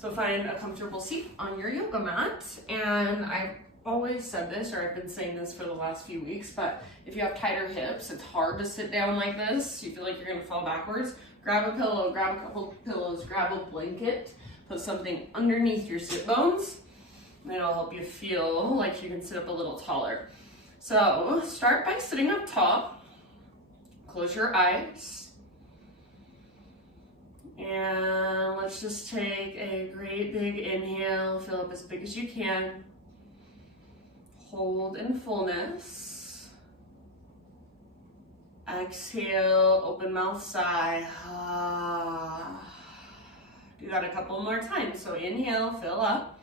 So find a comfortable seat on your yoga mat, and I've always said this, or I've been saying this for the last few weeks, but if you have tighter hips, it's hard to sit down like this. You feel like you're gonna fall backwards. Grab a pillow, grab a couple pillows, grab a blanket, put something underneath your sit bones, and it'll help you feel like you can sit up a little taller. So start by sitting up top, close your eyes. And let's just take a great big inhale, fill up as big as you can. Hold in fullness. Exhale, open mouth, sigh. Do that a couple more times. So inhale, fill up.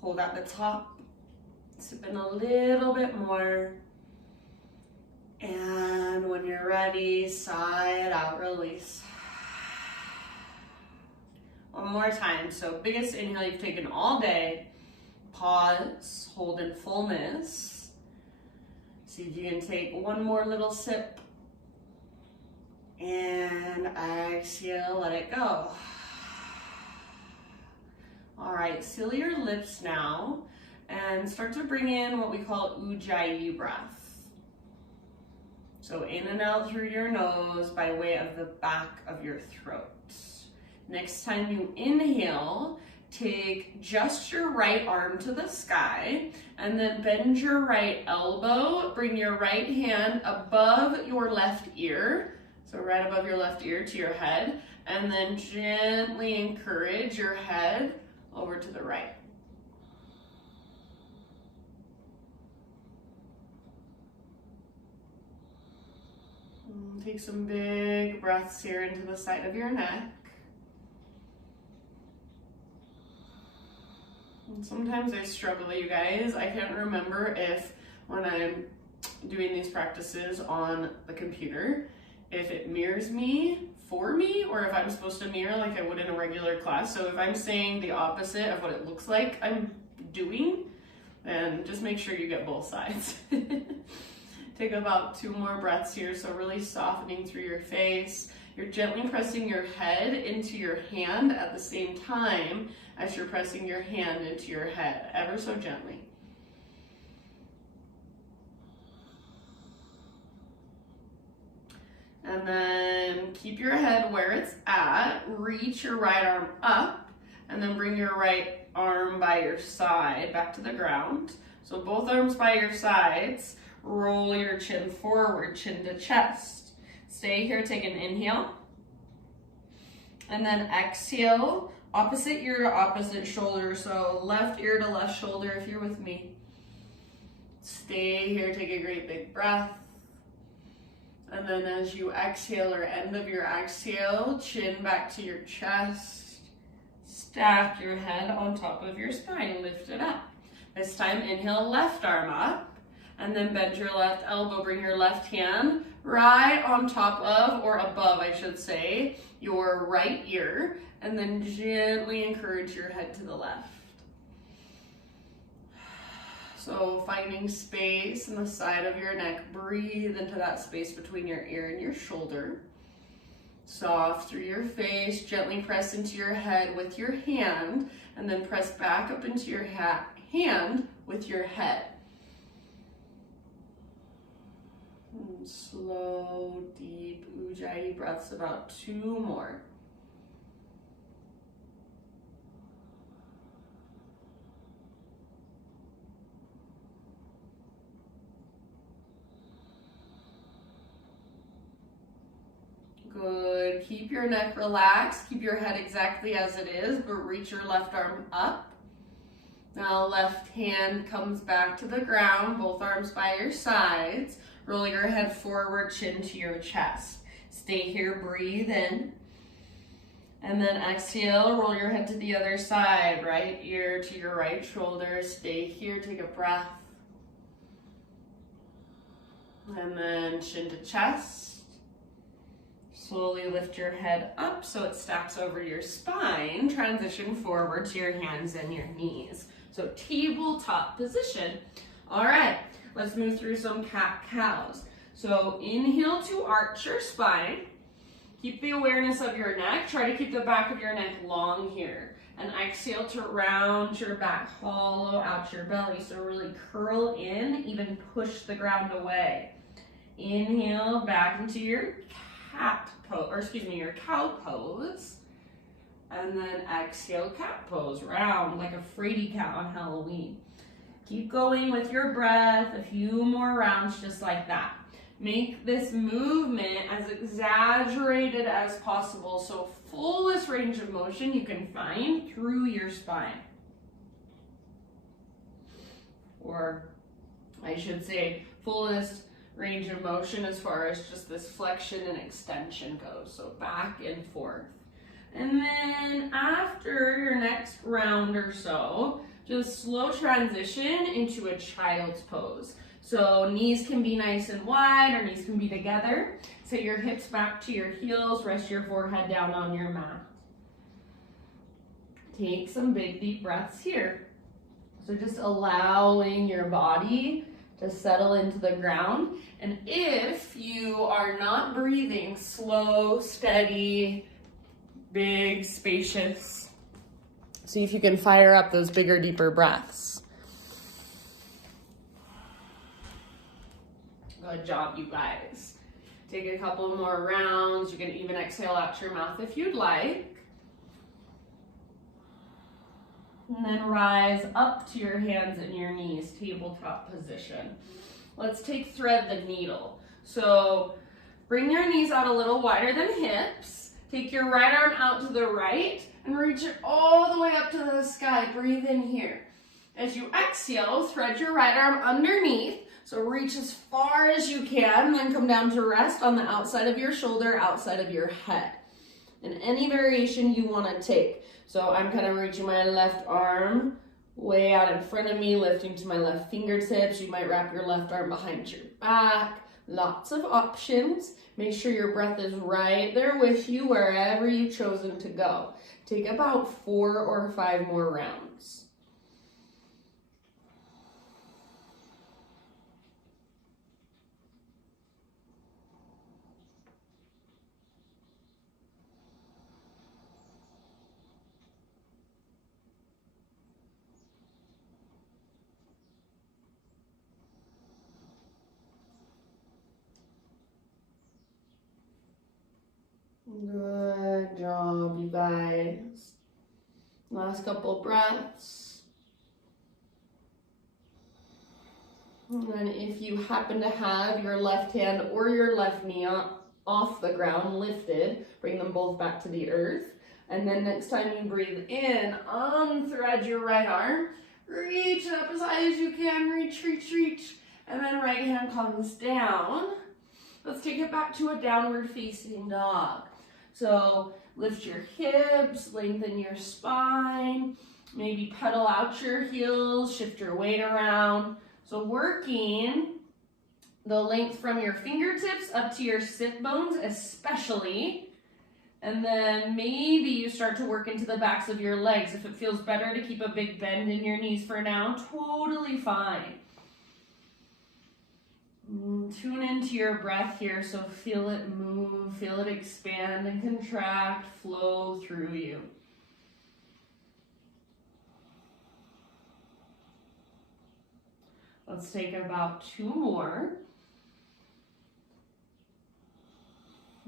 Hold at the top. Sip in a little bit more. And when you're ready, sigh it out, release. One more time. So biggest inhale you've taken all day. Pause, hold in fullness. See if you can take one more little sip. And exhale, let it go. All right, seal your lips now and start to bring in what we call Ujjayi breath. So in and out through your nose by way of the back of your throat. Next time you inhale, take just your right arm to the sky and then bend your right elbow. Bring your right hand above your left ear. So right above your left ear to your head. And then gently encourage your head over to the right. Take some big breaths here into the side of your neck. And sometimes I struggle, you guys. I can't remember if when I'm doing these practices on the computer, if it mirrors me for me or if I'm supposed to mirror like I would in a regular class. So if I'm saying the opposite of what it looks like I'm doing, then just make sure you get both sides. Take about 2 more breaths here. So really softening through your face. You're gently pressing your head into your hand at the same time as you're pressing your hand into your head, ever so gently. And then keep your head where it's at. Reach your right arm up and then bring your right arm by your side back to the ground. So both arms by your sides. Roll your chin forward, chin to chest. Stay here, take an inhale. And then exhale, opposite ear to opposite shoulder. So left ear to left shoulder if you're with me. Stay here, take a great big breath. And then as you exhale or end of your exhale, chin back to your chest. Stack your head on top of your spine, lift it up. This time inhale, left arm up. And then bend your left elbow, bring your left hand right on top of, or above I should say, your right ear. And then gently encourage your head to the left. So finding space in the side of your neck, breathe into that space between your ear and your shoulder. Soft through your face, gently press into your head with your hand, and then press back up into your hand with your head. And slow, deep Ujjayi breaths, about 2 more. Good. Keep your neck relaxed. Keep your head exactly as it is, but reach your left arm up. Now left hand comes back to the ground, both arms by your sides. Roll your head forward, chin to your chest. Stay here, breathe in. And then exhale, roll your head to the other side, right ear to your right shoulder. Stay here, take a breath. And then chin to chest. Slowly lift your head up so it stacks over your spine. Transition forward to your hands and your knees. So tabletop position. All right, let's move through some cat-cows. So inhale to arch your spine. Keep the awareness of your neck. Try to keep the back of your neck long here. And exhale to round your back, hollow out your belly. So really curl in, even push the ground away. Inhale back into your cat pose, or excuse me, your cow pose. And then exhale, cat pose, round like a fraidy cat on Halloween. Keep going with your breath, a few more rounds just like that. Make this movement as exaggerated as possible, so fullest range of motion you can find through your spine. Or I should say fullest range of motion as far as just this flexion and extension goes, so back and forth. And then after your next round or so, just slow transition into a child's pose. So knees can be nice and wide or knees can be together. Set your hips back to your heels, rest your forehead down on your mat. Take some big deep breaths here. So just allowing your body to settle into the ground. And if you are not breathing slow, steady, big, spacious, see if you can fire up those bigger, deeper breaths. Good job, you guys. Take a couple more rounds. You can even exhale out your mouth if you'd like. And then rise up to your hands and your knees, tabletop position. Let's take thread the needle. So bring your knees out a little wider than hips. Take your right arm out to the right and reach it all the way up to the sky. Breathe in here. As you exhale, thread your right arm underneath. So reach as far as you can, then come down to rest on the outside of your shoulder, outside of your head. And any variation you want to take. So I'm kind of reaching my left arm way out in front of me, lifting to my left fingertips. You might wrap your left arm behind your back. Lots of options. Make sure your breath is right there with you wherever you've chosen to go. Take about 4 or 5 more rounds. Good job, you guys. Last couple breaths. And then if you happen to have your left hand or your left knee off the ground, lifted, bring them both back to the earth. And then next time you breathe in, unthread your right arm. Reach up as high as you can. Reach, reach, reach. And then right hand comes down. Let's take it back to a downward facing dog. So lift your hips, lengthen your spine, maybe pedal out your heels, shift your weight around. So working the length from your fingertips up to your sit bones especially. And then maybe you start to work into the backs of your legs. If it feels better to keep a big bend in your knees for now, totally fine. Tune into your breath here, so feel it move, feel it expand and contract, flow through you. Let's take about 2 more.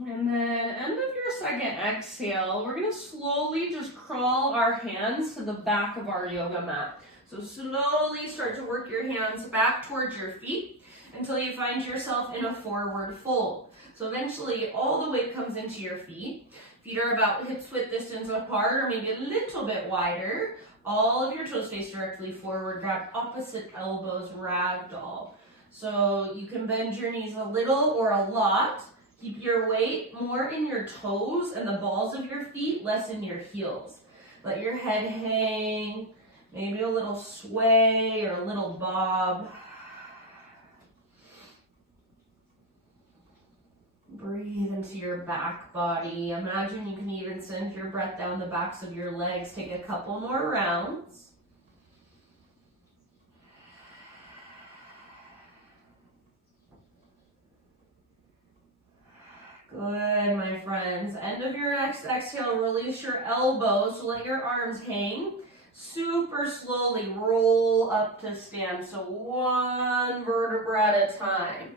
And then end of your second exhale, we're going to slowly just crawl our hands to the back of our yoga mat. So slowly start to work your hands back towards your feet until you find yourself in a forward fold. So eventually all the weight comes into your feet. Feet are about hips width distance apart or maybe a little bit wider. All of your toes face directly forward. Grab opposite elbows, ragdoll. So you can bend your knees a little or a lot. Keep your weight more in your toes and the balls of your feet, less in your heels. Let your head hang, maybe a little sway or a little bob. Breathe into your back body. Imagine you can even send your breath down the backs of your legs. Take a couple more rounds. Good, my friends. End of your next exhale, release your elbows. So let your arms hang. Super slowly roll up to stand. So one vertebra at a time.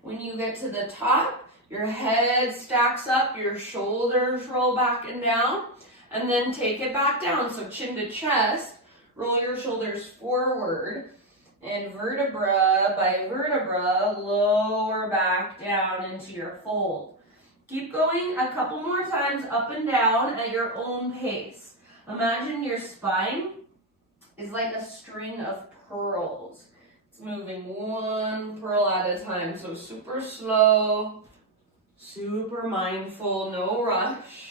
When you get to the top, your head stacks up, your shoulders roll back and down, and then take it back down. So chin to chest, roll your shoulders forward, and vertebra by vertebra, lower back down into your fold. Keep going a couple more times up and down at your own pace. Imagine your spine is like a string of pearls. It's moving one pearl at a time, so super slow, super mindful, no rush.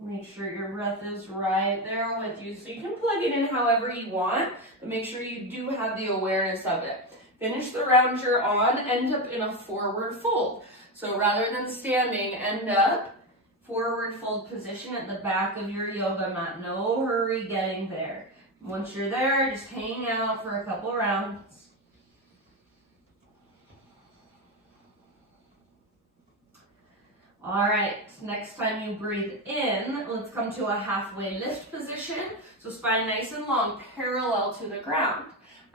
Make sure your breath is right there with you. So you can plug it in however you want, but make sure you do have the awareness of it. Finish the round you're on, end up in a forward fold. So rather than standing, end up forward fold position at the back of your yoga mat. No hurry getting there. Once you're there, just hang out for a couple rounds. All right, next time you breathe in, let's come to a halfway lift position. So spine nice and long, parallel to the ground.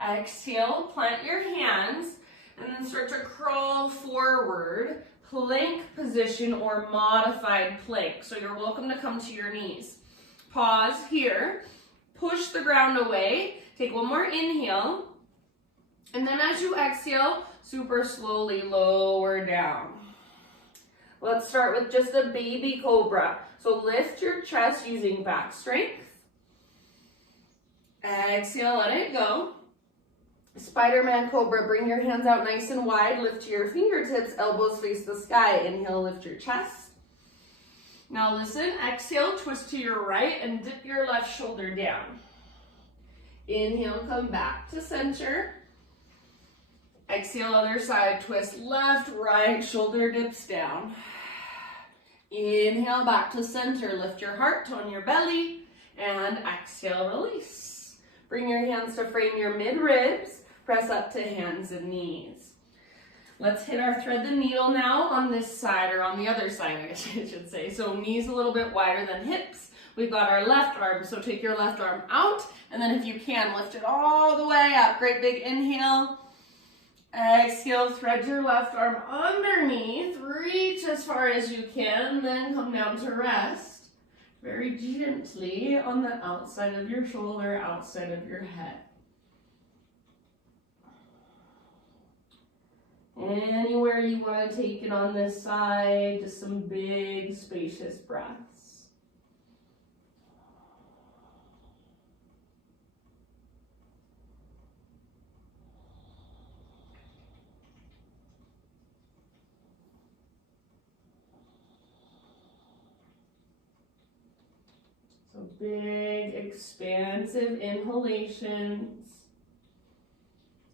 Exhale, plant your hands, and then start to crawl forward, plank position or modified plank. So you're welcome to come to your knees. Pause here, push the ground away, take one more inhale, and then as you exhale, super slowly lower down. Let's start with just a baby cobra. So lift your chest using back strength. Exhale, let it go. Spider-Man cobra, bring your hands out nice and wide. Lift your fingertips, elbows face the sky. Inhale, lift your chest. Now listen, exhale, twist to your right and dip your left shoulder down. Inhale, come back to center. Exhale, other side, twist left, right, shoulder dips down. Inhale, back to center, lift your heart, tone your belly, and exhale, release. Bring your hands to frame your mid-ribs, press up to hands and knees. Let's hit our thread the needle now on this side, or on the other side, I guess I should say. So knees a little bit wider than hips. We've got our left arm, so take your left arm out, and then if you can, lift it all the way up. Great big inhale. Exhale, thread your left arm underneath, reach as far as you can, then come down to rest. Very gently on the outside of your shoulder, outside of your head. Anywhere you want to take it on this side, just some big, spacious breaths. So big, expansive inhalations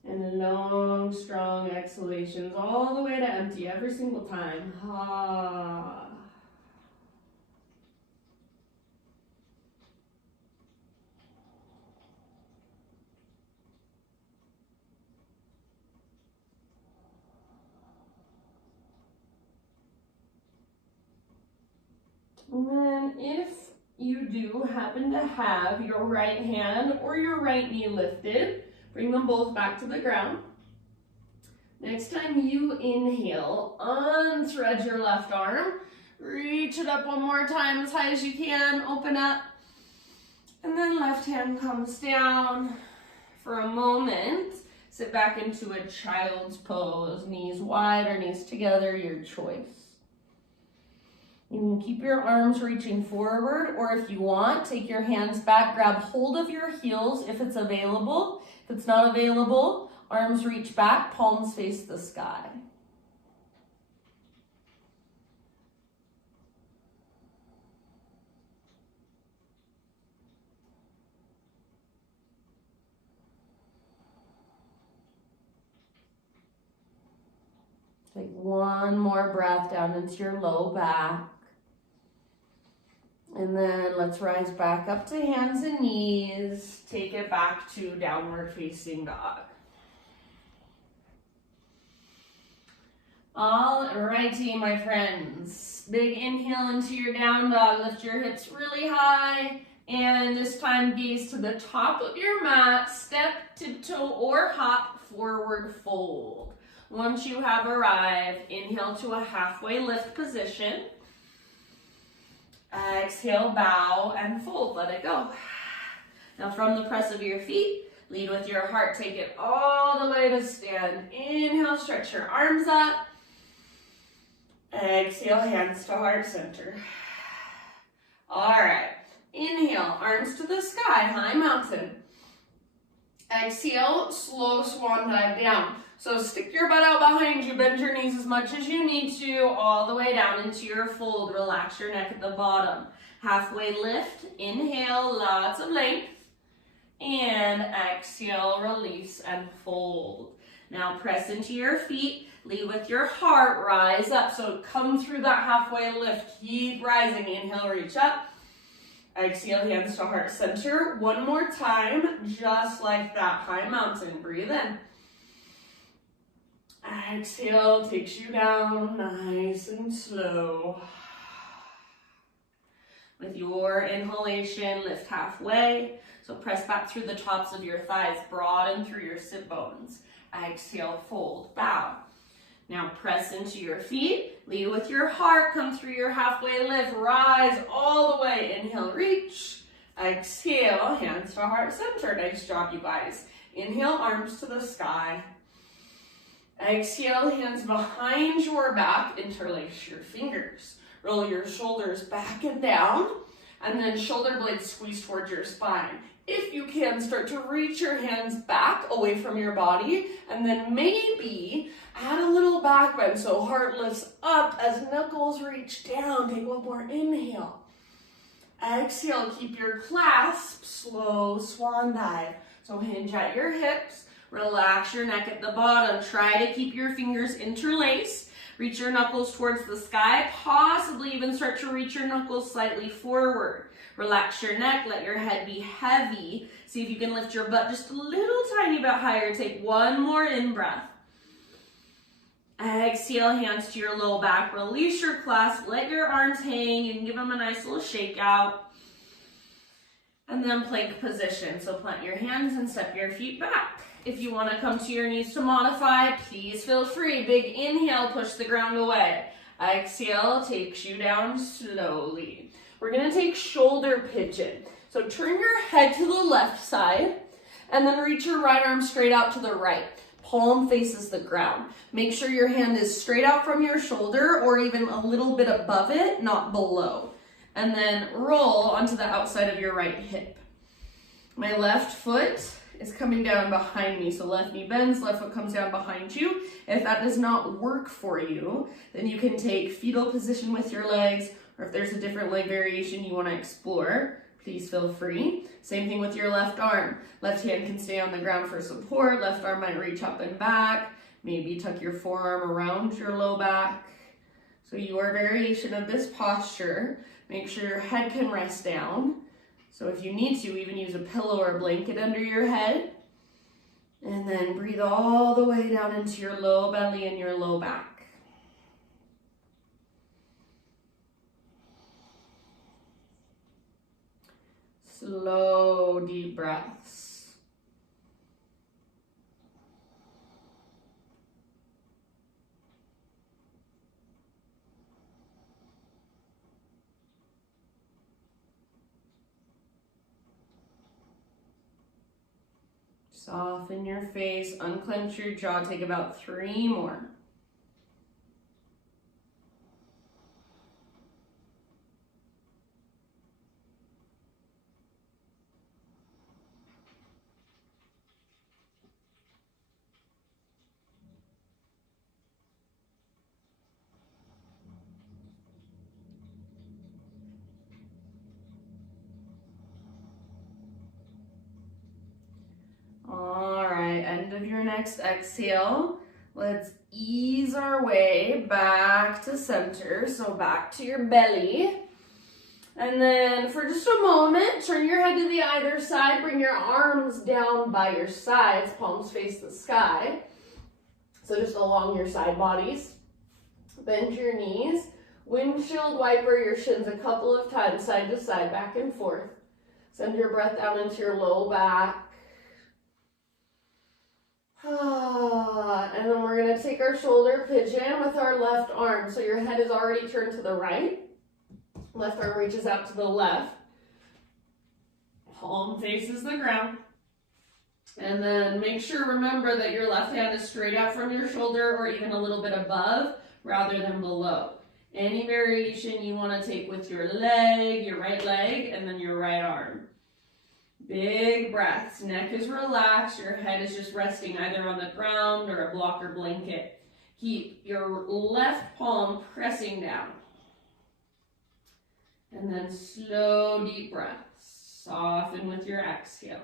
and long, strong exhalations all the way to empty every single time. Ah. And then if you do happen to have your right hand or your right knee lifted, bring them both back to the ground. Next time you inhale, unthread your left arm, reach it up one more time as high as you can, open up, and then left hand comes down for a moment. Sit back into a child's pose, knees wide or knees together, your choice. You can keep your arms reaching forward, or if you want, take your hands back, grab hold of your heels if it's available. If it's not available, arms reach back, palms face the sky. Take one more breath down into your low back. And then let's rise back up to hands and knees. Take it back to downward facing dog. Alrighty, my friends. Big inhale into your down dog. Lift your hips really high. And this time gaze to the top of your mat. Step, tiptoe, or hop, forward fold. Once you have arrived, inhale to a halfway lift position. Exhale, bow, and fold. Let it go. Now from the press of your feet, lead with your heart. Take it all the way to stand. Inhale, stretch your arms up. Exhale, hands to heart center. All right. Inhale, arms to the sky, high mountain. Exhale, slow swan dive down. So stick your butt out behind you, bend your knees as much as you need to, all the way down into your fold. Relax your neck at the bottom. Halfway lift, inhale, lots of length. And exhale, release and fold. Now press into your feet, lead with your heart, rise up. So come through that halfway lift, keep rising. Inhale, reach up. Exhale, hands to heart center. One more time, just like that, high mountain. Breathe in. Exhale, takes you down nice and slow. With your inhalation, lift halfway. So press back through the tops of your thighs, broaden through your sit bones. Exhale, fold, bow. Now press into your feet, lead with your heart, come through your halfway lift, rise all the way. Inhale, reach. Exhale, hands to heart center. Nice job, you guys. Inhale, arms to the sky. Exhale, hands behind your back, interlace your fingers. Roll your shoulders back and down, and then shoulder blades squeeze towards your spine. If you can, start to reach your hands back away from your body, and then maybe add a little back bend so heart lifts up as knuckles reach down. Take one more inhale. Exhale, keep your clasp, slow swan dive. So hinge at your hips. Relax your neck at the bottom. Try to keep your fingers interlaced. Reach your knuckles towards the sky. Possibly even start to reach your knuckles slightly forward. Relax your neck. Let your head be heavy. See if you can lift your butt just a little tiny bit higher. Take one more in-breath. Exhale, hands to your low back. Release your clasp. Let your arms hang. You can give them a nice little shake out. And then plank position. So plant your hands and step your feet back. If you want to come to your knees to modify, please feel free. Big inhale, push the ground away. Exhale, takes you down slowly. We're going to take shoulder pigeon. So turn your head to the left side and then reach your right arm straight out to the right. Palm faces the ground. Make sure your hand is straight out from your shoulder or even a little bit above it, not below. And then roll onto the outside of your right hip. My left foot is coming down behind me. So left knee bends, left foot comes down behind you. If that does not work for you, then you can take fetal position with your legs, or if there's a different leg variation you want to explore, please feel free. Same thing with your left arm. Left hand can stay on the ground for support. Left arm might reach up and back. Maybe tuck your forearm around your low back. So your variation of this posture, make sure your head can rest down. So if you need to, even use a pillow or a blanket under your head. And then breathe all the way down into your low belly and your low back. Slow, deep breaths. Soften your face, unclench your jaw, take about 3 more. All right, end of your next exhale. Let's ease our way back to center. So back to your belly. And then for just a moment, turn your head to the either side, bring your arms down by your sides, palms face the sky. So just along your side bodies. Bend your knees, windshield wiper your shins a couple of times, side to side, back and forth. Send your breath down into your low back. And then we're going to take our shoulder pigeon with our left arm. So your head is already turned to the right. Left arm reaches out to the left. Palm faces the ground. And then make sure, remember that your left hand is straight out from your shoulder or even a little bit above rather than below. Any variation you want to take with your leg, your right leg, and then your right arm. Big breaths. Neck is relaxed. Your head is just resting either on the ground or a block or blanket. Keep your left palm pressing down. And then slow, deep breaths. Soften with your exhales.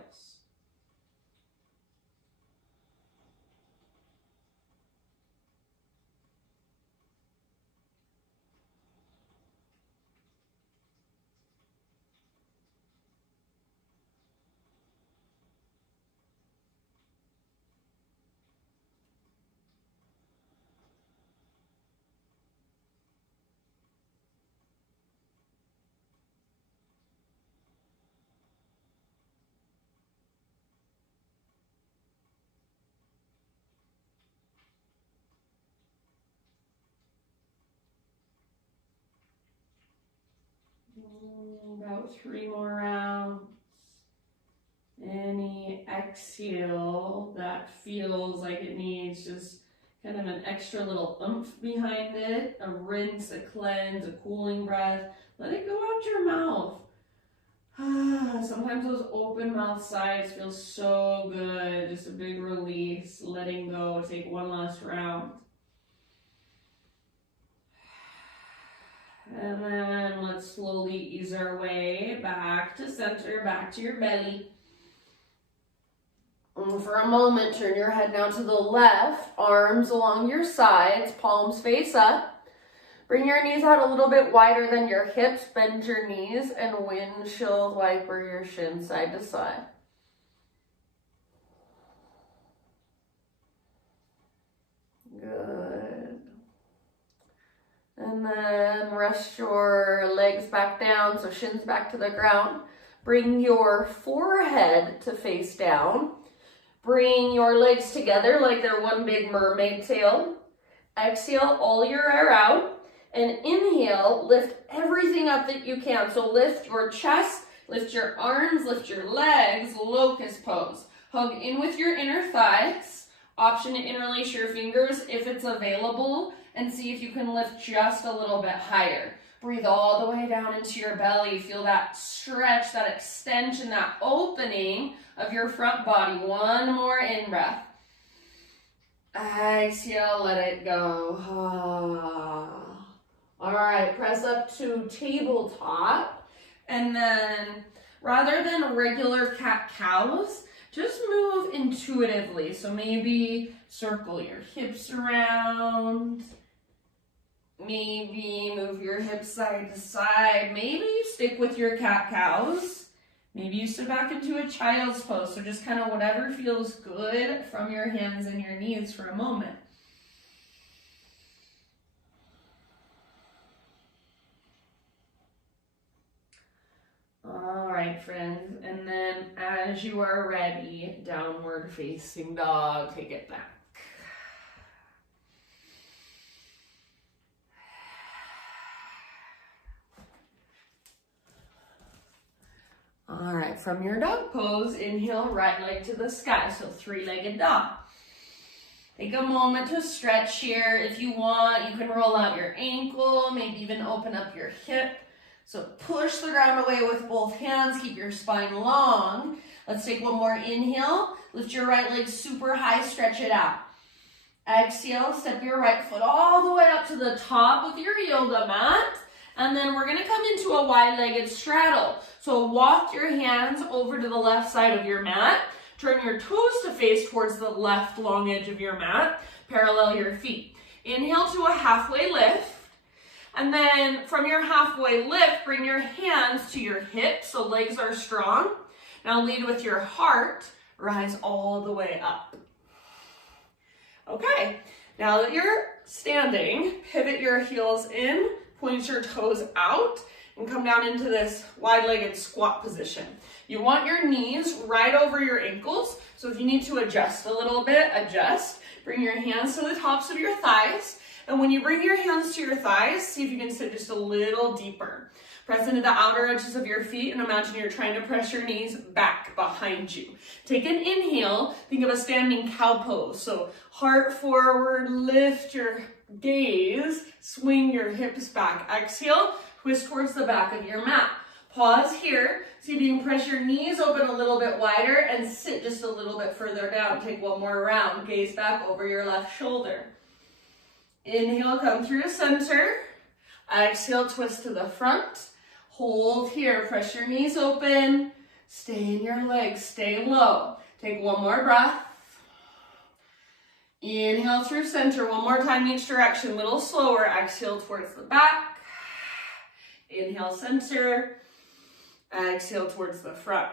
About 3 more rounds. Any exhale that feels like it needs just kind of an extra little oomph behind it, a rinse, a cleanse, a cooling breath, let it go out your mouth. Sometimes those open mouth sighs feel so good, just a big release, letting go. Take one last round. And then let's slowly ease our way back to center, back to your belly. And for a moment, turn your head now to the left, arms along your sides, palms face up. Bring your knees out a little bit wider than your hips, bend your knees, and windshield wiper your shins side to side. Good. And then rest your legs back down, so shins back to the ground. Bring your forehead to face down. Bring your legs together like they're one big mermaid tail. Exhale all your air out. And inhale, lift everything up that you can. So lift your chest, lift your arms, lift your legs, locust pose. Hug in with your inner thighs. Option to interlace your fingers if it's available. And see if you can lift just a little bit higher. Breathe all the way down into your belly. Feel that stretch, that extension, that opening of your front body. One more in-breath. Exhale, let it go. All right, press up to tabletop. And then rather than regular cat-cows, just move intuitively. So maybe circle your hips around. Maybe move your hips side to side. Maybe you stick with your cat-cows. Maybe you sit back into a child's pose. So just kind of whatever feels good from your hands and your knees for a moment. All right, friends. And then as you are ready, downward facing dog, take it back. All right, from your dog pose, inhale, right leg to the sky, so 3-legged dog. Take a moment to stretch here. If you want, you can roll out your ankle, maybe even open up your hip. So push the ground away with both hands, keep your spine long. Let's take one more inhale. Lift your right leg super high, stretch it out. Exhale, step your right foot all the way up to the top of your yoga mat. And then we're gonna come into a wide-legged straddle. So walk your hands over to the left side of your mat. Turn your toes to face towards the left long edge of your mat. Parallel your feet. Inhale to a halfway lift. And then from your halfway lift, bring your hands to your hips so legs are strong. Now lead with your heart, rise all the way up. Okay, now that you're standing, pivot your heels in, point your toes out, and come down into this wide-legged squat position. You want your knees right over your ankles, so if you need to adjust a little bit, adjust. Bring your hands to the tops of your thighs, and when you bring your hands to your thighs, see if you can sit just a little deeper. Press into the outer edges of your feet and imagine you're trying to press your knees back behind you. Take an inhale, think of a standing cow pose. So heart forward, lift your gaze, swing your hips back. Exhale, twist towards the back of your mat. Pause here, see if you can press your knees open a little bit wider and sit just a little bit further down. Take one more round, gaze back over your left shoulder. Inhale, come through center. Exhale, twist to the front. Hold here, press your knees open. Stay in your legs, stay low. Take one more breath. Inhale through center, one more time each direction, a little slower. Exhale towards the back. Inhale center. Exhale towards the front.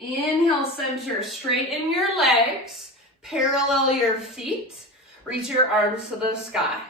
Inhale center, straighten your legs, parallel your feet, reach your arms to the sky.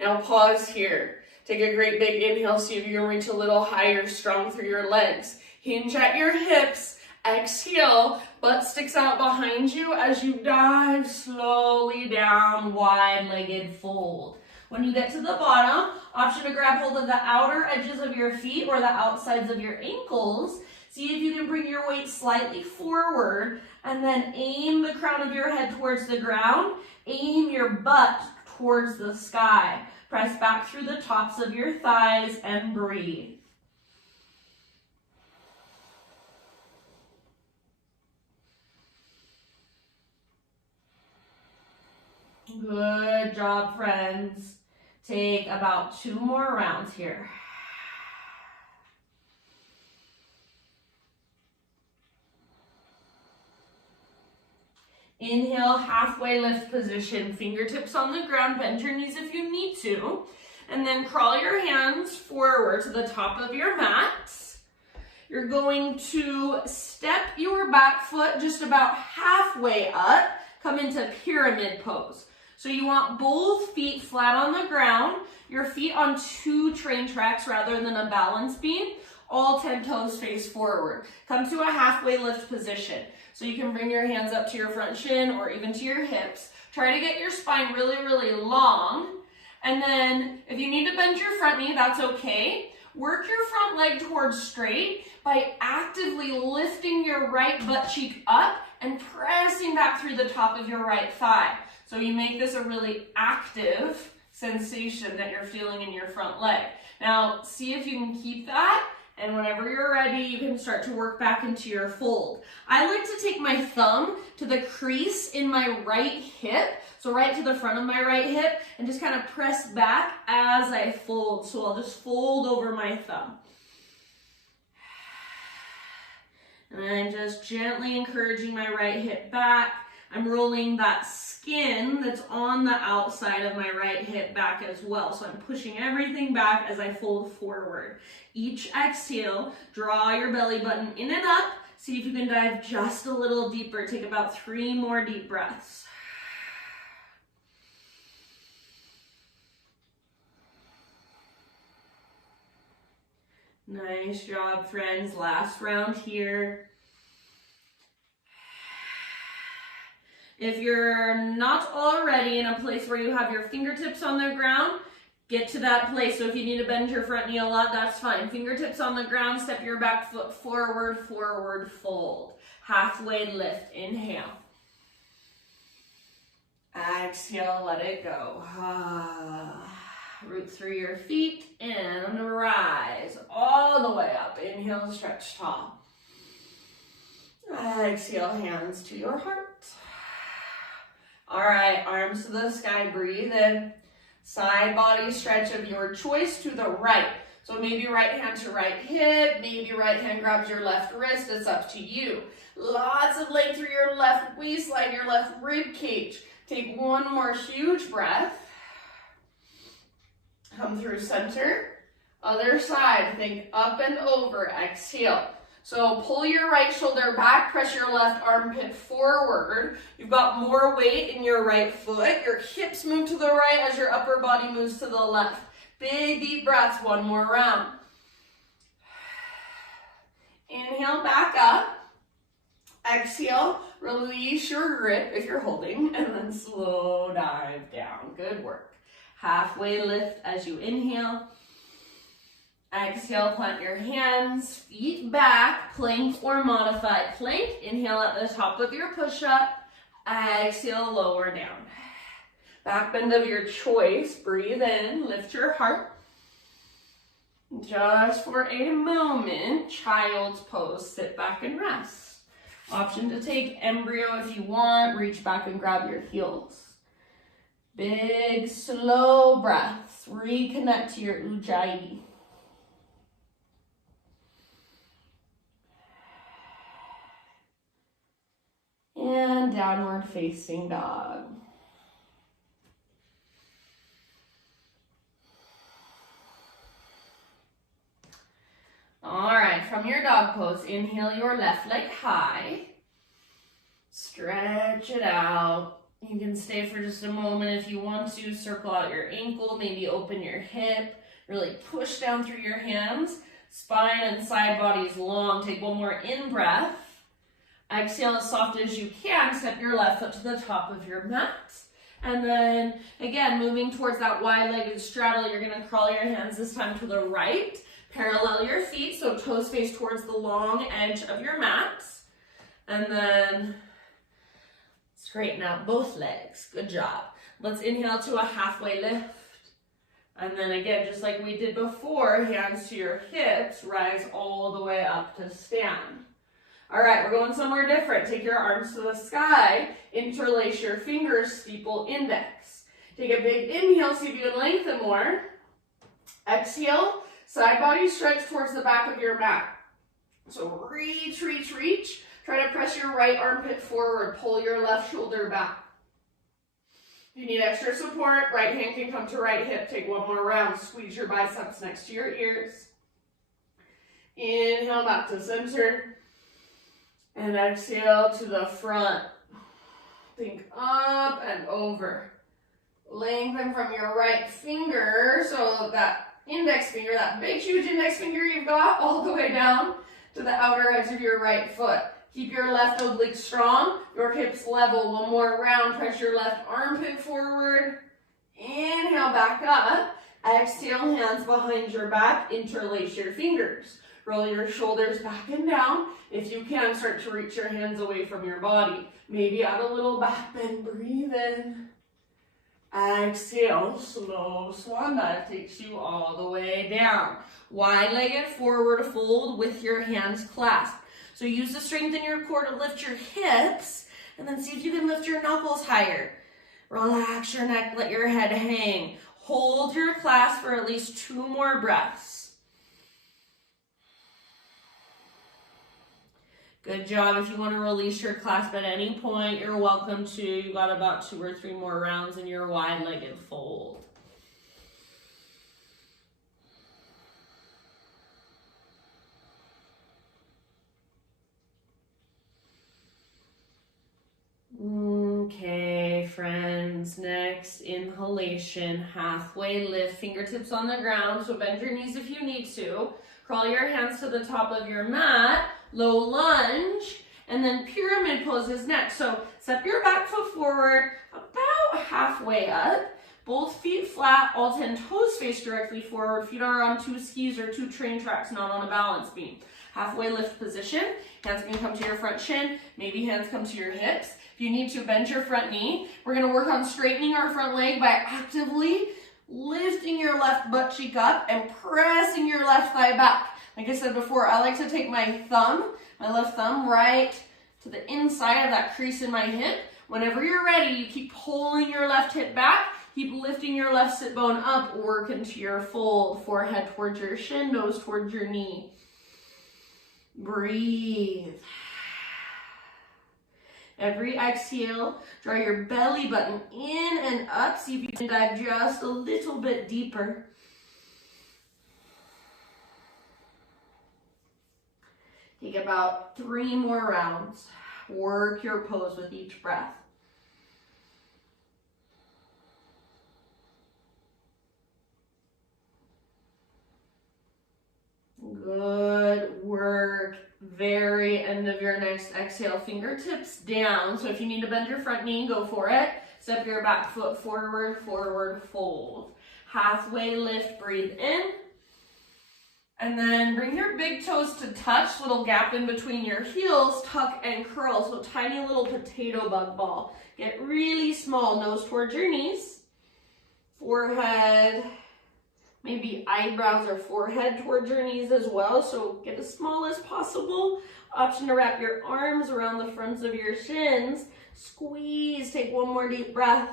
Now pause here. Take a great big inhale, see if you can reach a little higher, strong through your legs. Hinge at your hips, exhale, butt sticks out behind you as you dive slowly down, wide-legged fold. When you get to the bottom, option to grab hold of the outer edges of your feet or the outsides of your ankles. See if you can bring your weight slightly forward and then aim the crown of your head towards the ground. Aim your butt towards the sky. Press back through the tops of your thighs and breathe. Good job, friends. Take about 2 more rounds here. Inhale, halfway lift position, fingertips on the ground, bend your knees if you need to, and then crawl your hands forward to the top of your mat. You're going to step your back foot just about halfway up, come into pyramid pose. So you want both feet flat on the ground, your feet on 2 train tracks rather than a balance beam, all 10 toes face forward. Come to a halfway lift position. So you can bring your hands up to your front shin or even to your hips. Try to get your spine really, really long. And then if you need to bend your front knee, that's okay. Work your front leg towards straight by actively lifting your right butt cheek up and pressing back through the top of your right thigh. So you make this a really active sensation that you're feeling in your front leg. Now, see if you can keep that. And whenever you're ready, you can start to work back into your fold. I like to take my thumb to the crease in my right hip, so right to the front of my right hip, and just kind of press back as I fold. So I'll just fold over my thumb. And I'm just gently encouraging my right hip back. I'm rolling that skin that's on the outside of my right hip back as well. So I'm pushing everything back as I fold forward. Each exhale, draw your belly button in and up. See if you can dive just a little deeper. Take about 3 more deep breaths. Nice job, friends. Last round here. If you're not already in a place where you have your fingertips on the ground, get to that place. So if you need to bend your front knee a lot, that's fine. Fingertips on the ground, step your back foot forward, forward fold. Halfway lift, inhale. Exhale, let it go. Root through your feet and rise all the way up. Inhale, stretch tall. Exhale, hands to your heart. All right, arms to the sky, breathe in. Side body stretch of your choice to the right. So maybe right hand to right hip, maybe right hand grabs your left wrist, it's up to you. Lots of length through your left waistline, your left rib cage. Take one more huge breath. Come through center. Other side, think up and over, exhale. So pull your right shoulder back, press your left armpit forward. You've got more weight in your right foot. Your hips move to the right as your upper body moves to the left. Big deep breaths, one more round. Inhale back up. Exhale, release your grip if you're holding, and then slow dive down. Good work. Halfway lift as you inhale. Exhale, plant your hands, feet back, plank or modified plank. Inhale at the top of your push-up. Exhale, lower down. Back bend of your choice. Breathe in, lift your heart. Just for a moment, child's pose. Sit back and rest. Option to take embryo if you want. Reach back and grab your heels. Big, slow breaths. Reconnect to your ujjayi. And downward facing dog. All right, from your dog pose, inhale your left leg high. Stretch it out. You can stay for just a moment if you want to. Circle out your ankle, maybe open your hip. Really push down through your hands. Spine and side body is long. Take one more in-breath. Exhale as soft as you can. Step your left foot to the top of your mat. And then, again, moving towards that wide-legged straddle, you're going to crawl your hands this time to the right. Parallel your feet, so toes face towards the long edge of your mat. And then straighten out both legs. Good job. Let's inhale to a halfway lift. And then again, just like we did before, hands to your hips, rise all the way up to stand. All right, we're going somewhere different. Take your arms to the sky, interlace your fingers, steeple index. Take a big inhale, see if you can lengthen more. Exhale, side body stretch towards the back of your mat. So reach, reach, reach. Try to press your right armpit forward, pull your left shoulder back. If you need extra support, right hand can come to right hip. Take one more round, squeeze your biceps next to your ears. Inhale back to center. And exhale to the front. Think up and over. Lengthen from your right finger, so that index finger, that big huge index finger you've got, all the way down to the outer edge of your right foot. Keep your left oblique strong, your hips level. One more round, press your left armpit forward. Inhale back up. Exhale, hands behind your back, interlace your fingers. Roll your shoulders back and down. If you can, start to reach your hands away from your body. Maybe add a little back bend. Breathe in. Exhale. Slow swan dive takes you all the way down. Wide-legged forward fold with your hands clasped. So use the strength in your core to lift your hips, and then see if you can lift your knuckles higher. Relax your neck. Let your head hang. Hold your clasp for at least 2 more breaths. Good job. If you want to release your clasp at any point, you're welcome to. You got about 2 or 3 more rounds in your wide-legged fold. Okay, friends. Next inhalation, halfway lift, fingertips on the ground. So bend your knees if you need to. Crawl your hands to the top of your mat. Low lunge, and then pyramid pose is next. So step your back foot forward about halfway up. Both feet flat, all 10 toes face directly forward. Feet are on 2 skis or 2 train tracks, not on a balance beam. Halfway lift position. Hands can come to your front shin. Maybe hands come to your hips. If you need to, bend your front knee. We're going to work on straightening our front leg by actively lifting your left butt cheek up and pressing your left thigh back. Like I said before, I like to take my left thumb right to the inside of that crease in my hip. Whenever you're ready, you keep pulling your left hip back, keep lifting your left sit bone up, work into your fold, forehead towards your shin, nose towards your knee. Breathe. Every exhale, draw your belly button in and up. See if you can dive just a little bit deeper. Take about 3 more rounds. Work your pose with each breath. Good work. Very end of your next exhale, fingertips down. So if you need to bend your front knee, go for it. Step your back foot forward, forward fold. Halfway lift, breathe in. And then bring your big toes to touch, little gap in between your heels, tuck and curl. So tiny little potato bug ball. Get really small, nose towards your knees. Forehead, maybe eyebrows or forehead towards your knees as well. So get as small as possible. Option to wrap your arms around the fronts of your shins. Squeeze, take one more deep breath.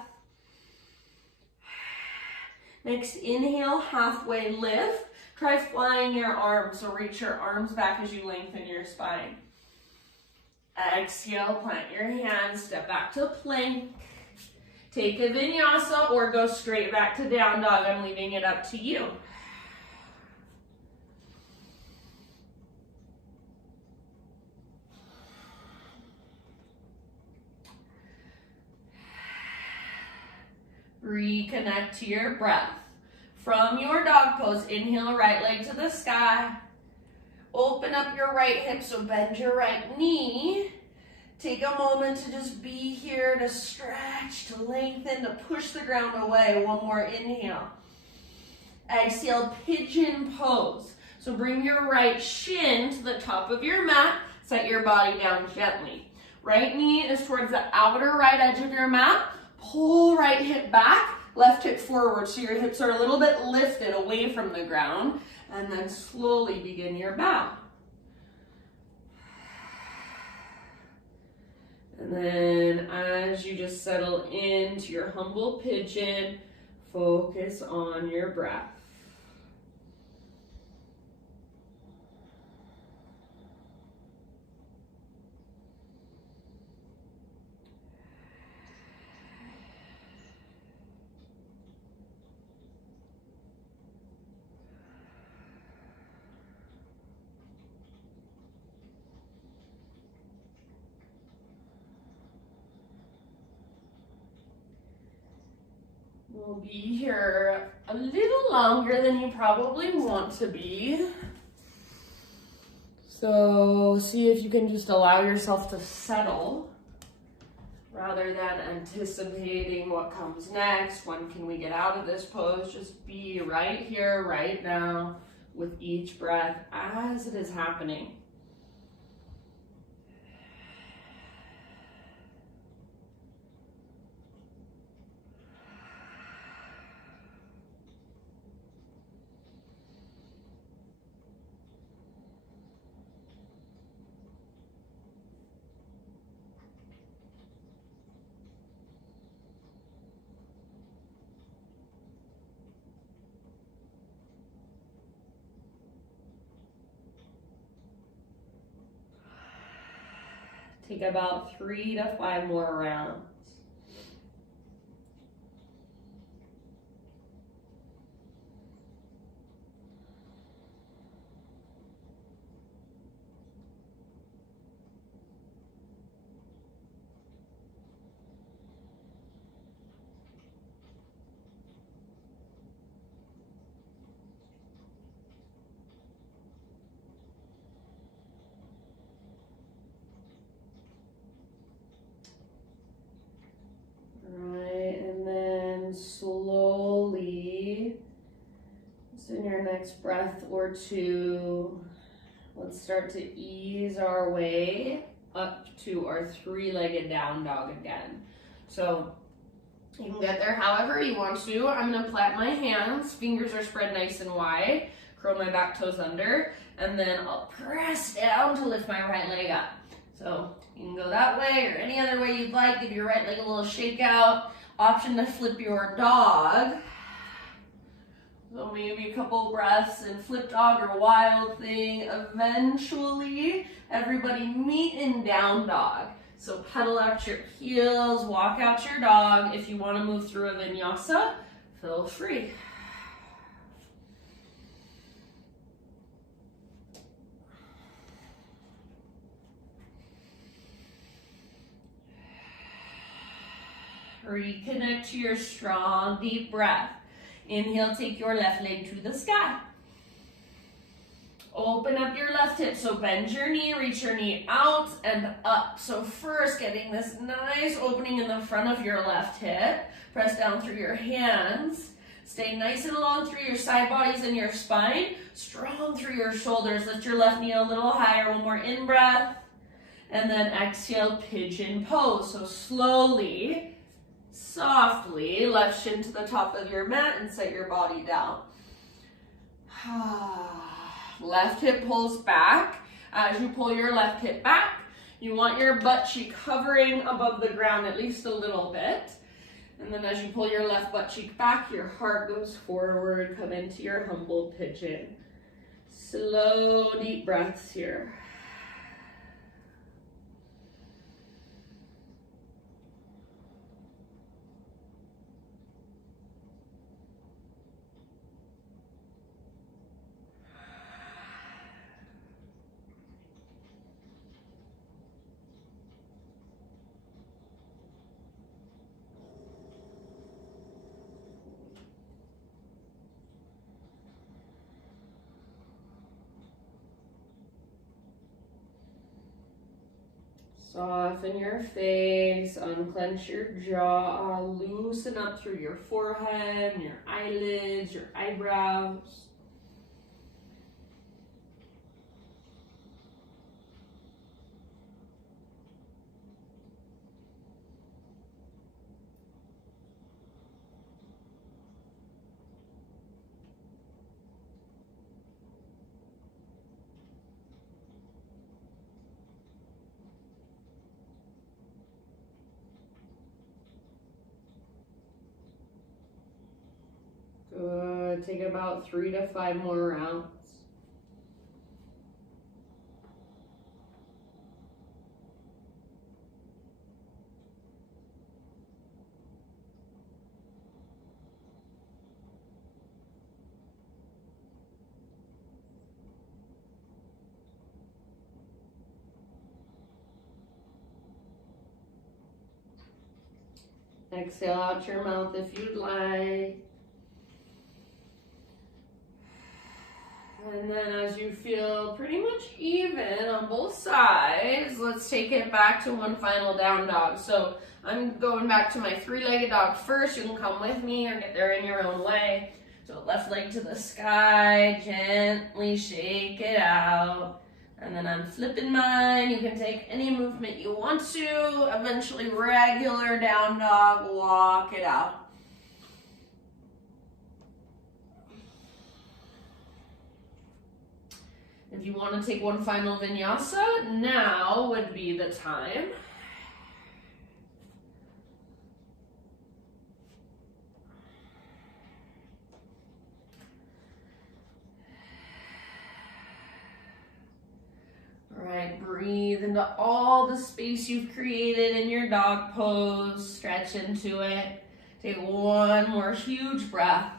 Next inhale, halfway lift. Try flying your arms, so reach your arms back as you lengthen your spine. Exhale, plant your hands, step back to plank. Take a vinyasa or go straight back to down dog. I'm leaving it up to you. Reconnect to your breath. From your dog pose, inhale, right leg to the sky. Open up your right hip, so bend your right knee. Take a moment to just be here, to stretch, to lengthen, to push the ground away. One more inhale. Exhale, pigeon pose. So bring your right shin to the top of your mat. Set your body down gently. Right knee is towards the outer right edge of your mat. Pull right hip back. Left hip forward, so your hips are a little bit lifted away from the ground, and then slowly begin your bow. And then as you just settle into your humble pigeon, focus on your breath. We'll be here a little longer than you probably want to be. So see if you can just allow yourself to settle rather than anticipating what comes next. When can we get out of this pose? Just be right here, right now, with each breath as it is happening. Take about 3 to 5 more rounds. Slowly, so in your next breath or two, let's start to ease our way up to our 3-legged down dog again. So you can get there however you want to. I'm going to plant my hands, fingers are spread nice and wide, curl my back toes under, and then I'll press down to lift my right leg up. So you can go that way or any other way you'd like. Give your right leg a little shake out. Option to flip your dog. So maybe a couple breaths in flip dog or wild thing. Eventually, everybody meet in down dog. So pedal out your heels, walk out your dog. If you want to move through a vinyasa, feel free. Reconnect to your strong, deep breath. Inhale, take your left leg to the sky. Open up your left hip, so bend your knee, reach your knee out and up. So first, getting this nice opening in the front of your left hip. Press down through your hands. Stay nice and long through your side bodies and your spine. Strong through your shoulders. Lift your left knee a little higher. One more in-breath. And then exhale, pigeon pose. So slowly, softly, left shin to the top of your mat and set your body down. Left hip pulls back. As you pull your left hip back, you want your butt cheek hovering above the ground at least a little bit. And then as you pull your left butt cheek back, your heart goes forward. Come into your humble pigeon. Slow, deep breaths here. Soften your face, unclench your jaw, loosen up through your forehead, your eyelids, your eyebrows. Good. Take about 3 to 5 more rounds. Exhale out your mouth if you'd like. And then as you feel pretty much even on both sides, let's take it back to one final down dog. So I'm going back to my 3-legged dog first. You can come with me or get there in your own way. So left leg to the sky, gently shake it out. And then I'm flipping mine. You can take any movement you want to. Eventually regular down dog, walk it out. If you want to take one final vinyasa, now would be the time. All right, breathe into all the space you've created in your dog pose. Stretch into it. Take one more huge breath.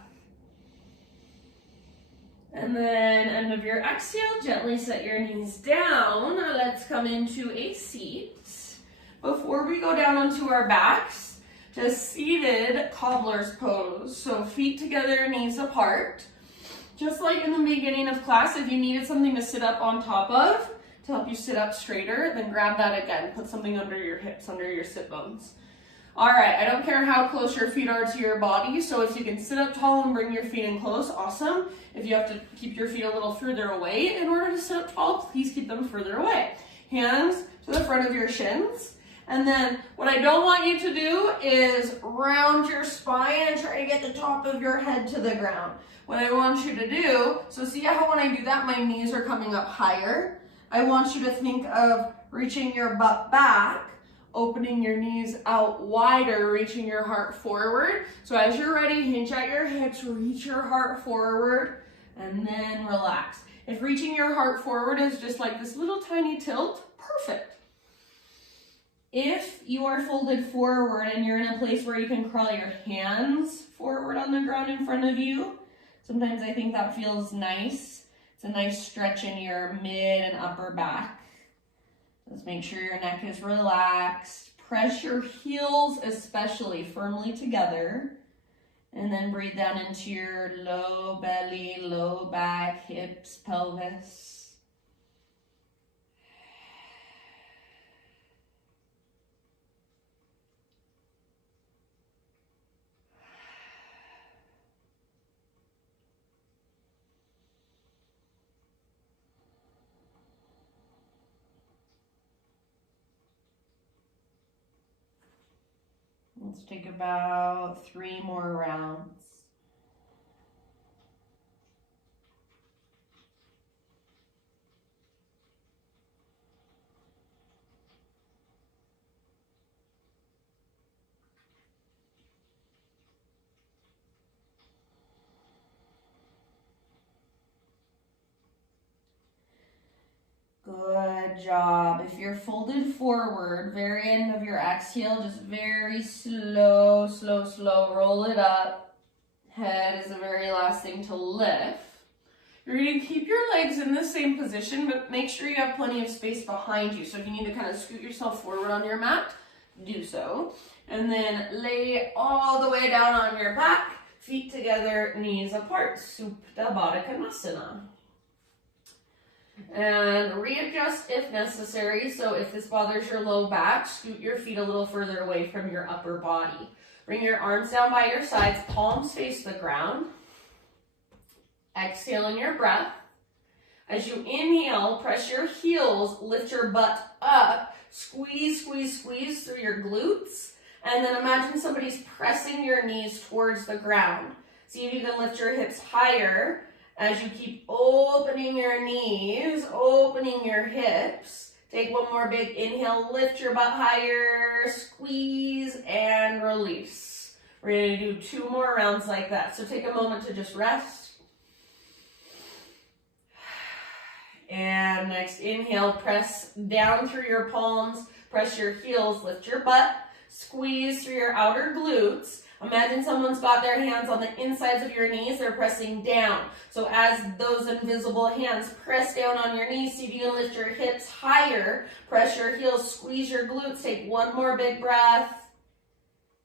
And then end of your exhale, gently set your knees down. Let's come into a seat. Before we go down onto our backs, just seated cobbler's pose. So feet together, knees apart. Just like in the beginning of class, if you needed something to sit up on top of to help you sit up straighter, then grab that again. Put something under your hips, under your sit bones. All right, I don't care how close your feet are to your body, so if you can sit up tall and bring your feet in close, awesome. If you have to keep your feet a little further away in order to sit up tall, please keep them further away. Hands to the front of your shins. And then what I don't want you to do is round your spine and try to get the top of your head to the ground. What I want you to do, so see how when I do that, my knees are coming up higher? I want you to think of reaching your butt back, opening your knees out wider, reaching your heart forward. So as you're ready, hinge at your hips, reach your heart forward, and then relax. If reaching your heart forward is just like this little tiny tilt, perfect. If you are folded forward and you're in a place where you can crawl your hands forward on the ground in front of you, sometimes I think that feels nice. It's a nice stretch in your mid and upper back. Just make sure your neck is relaxed. Press your heels especially firmly together. And then breathe down into your low belly, low back, hips, pelvis. Let's take about 3 more rounds. Good job. If you're folded forward, very end of your exhale, just very slow, slow, slow, roll it up. Head is the very last thing to lift. You're going to keep your legs in the same position, but make sure you have plenty of space behind you. So if you need to kind of scoot yourself forward on your mat, do so. And then lay all the way down on your back, feet together, knees apart. Supta Baddha Konasana. And readjust if necessary. So if this bothers your low back, scoot your feet a little further away from your upper body. Bring your arms down by your sides, palms face the ground. Exhale in your breath. As you inhale, press your heels, lift your butt up, squeeze, squeeze, squeeze through your glutes. And then imagine somebody's pressing your knees towards the ground. See if you can lift your hips higher. As you keep opening your knees, opening your hips, take one more big inhale, lift your butt higher, squeeze, and release. We're going to do 2 more rounds like that. So take a moment to just rest. And next inhale, press down through your palms, press your heels, lift your butt, squeeze through your outer glutes. Imagine someone's got their hands on the insides of your knees, they're pressing down. So as those invisible hands press down on your knees, see if you can lift your hips higher, press your heels, squeeze your glutes, take one more big breath,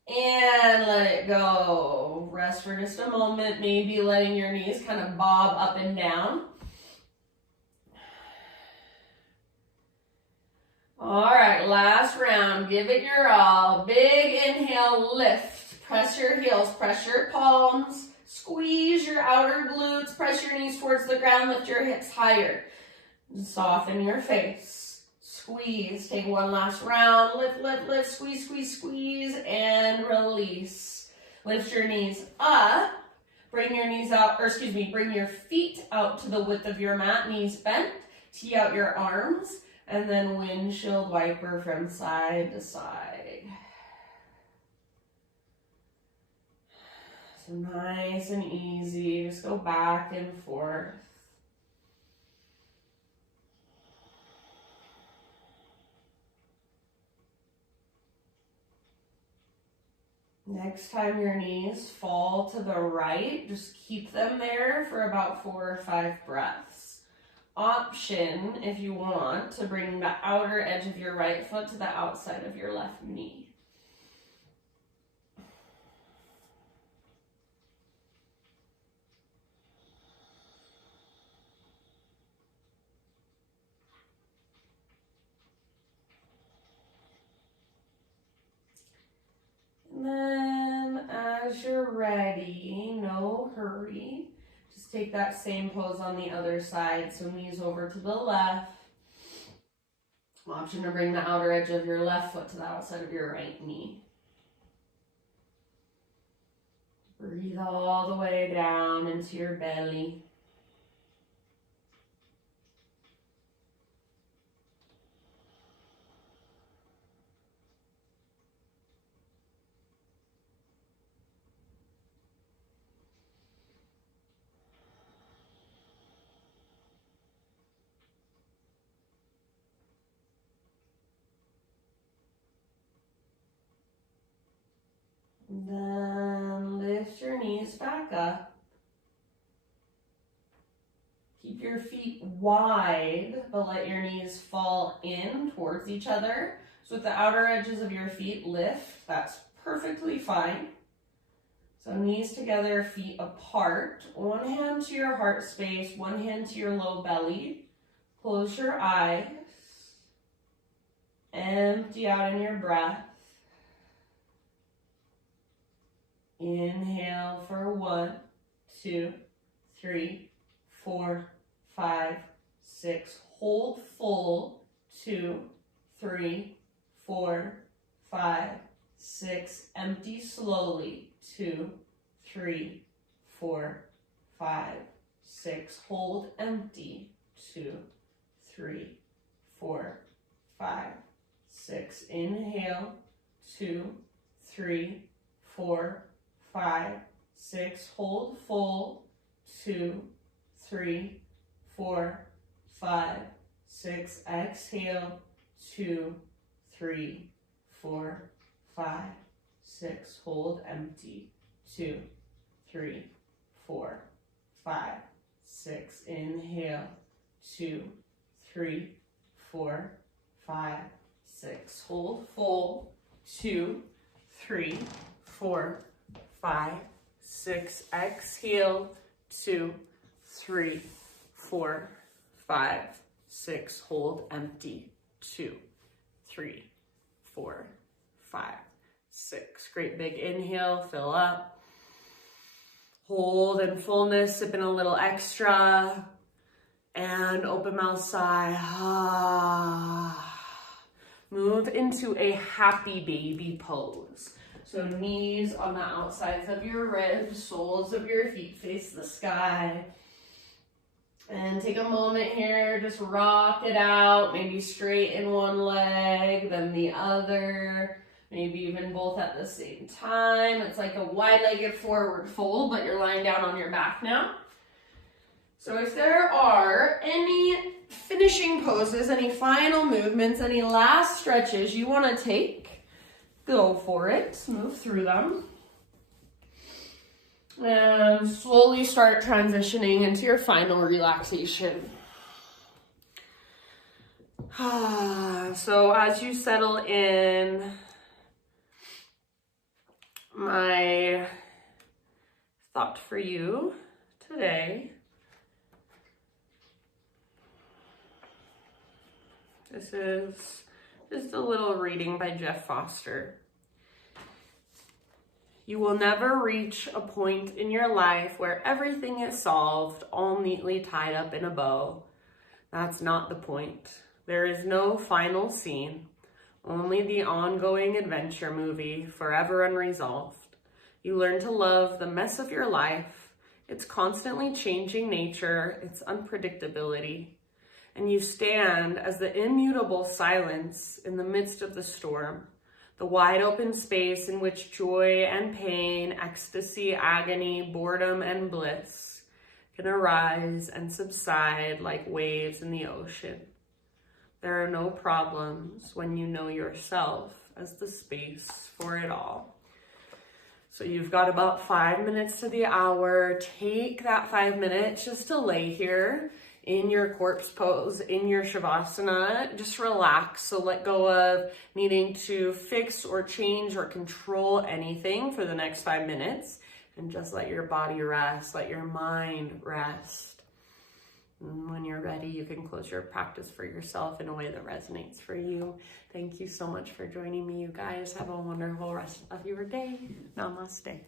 and let it go. Rest for just a moment, maybe letting your knees kind of bob up and down. All right, last round, give it your all. Big inhale, lift. Press your heels, press your palms, squeeze your outer glutes, press your knees towards the ground, lift your hips higher. Soften your face. Squeeze, take one last round, lift, lift, lift, squeeze, squeeze, squeeze, and release. Lift your knees up, bring your knees out, bring your feet out to the width of your mat, knees bent, tee out your arms, and then windshield wiper from side to side. So nice and easy, just go back and forth. Next time your knees fall to the right, just keep them there for about 4 or 5 breaths. Option, if you want, to bring the outer edge of your right foot to the outside of your left knee. And then as you're ready, no hurry, just take that same pose on the other side. So knees over to the left. Option to bring the outer edge of your left foot to the outside of your right knee. Breathe all the way down into your belly. Then lift your knees back up. Keep your feet wide, but let your knees fall in towards each other. So with the outer edges of your feet lift, that's perfectly fine. So knees together, feet apart. One hand to your heart space, one hand to your low belly. Close your eyes. Empty out in your breath. Inhale for 1, 2, 3, 4, 5, 6. Hold full. 2, 3, 4, 5, 6. Empty slowly. 2, 3, 4, 5, 6. Hold empty. 2, 3, 4, 5, 6. Inhale. 2, 3, 4, 5, 6. Hold full. 2, 3, 4, 5, 6. Exhale. 2, 3, 4, 5, 6. Hold empty. 2, 3, 4, 5, 6. Inhale. 2, 3, 4, 5, 6. Hold full. 2, 3, 4, 5, 6. Exhale. 2, 3, 4, 5, 6. Hold empty. 2, 3, 4, 5, 6. Great big inhale, fill up. Hold in fullness, sip in a little extra. And open mouth sigh. Move into a happy baby pose. So knees on the outsides of your ribs, soles of your feet face the sky. And take a moment here, just rock it out, maybe straighten one leg, then the other, maybe even both at the same time. It's like a wide-legged forward fold, but you're lying down on your back now. So if there are any finishing poses, any final movements, any last stretches you want to take, go for it. Move through them. And slowly start transitioning into your final relaxation. So as you settle in, my thought for you today, this is just a little reading by Jeff Foster. You will never reach a point in your life where everything is solved, all neatly tied up in a bow. That's not the point. There is no final scene, only the ongoing adventure movie, forever unresolved. You learn to love the mess of your life, its constantly changing nature, its unpredictability. And you stand as the immutable silence in the midst of the storm. The wide open space in which joy and pain, ecstasy, agony, boredom, and bliss can arise and subside like waves in the ocean. There are no problems when you know yourself as the space for it all. So you've got about 5 minutes to the hour. Take that 5 minutes just to lay here in your corpse pose, in your Shavasana. Just relax. So let go of needing to fix or change or control anything for the next 5 minutes. And just let your body rest, let your mind rest. And when you're ready, you can close your practice for yourself in a way that resonates for you. Thank you so much for joining me, you guys. Have a wonderful rest of your day. Namaste.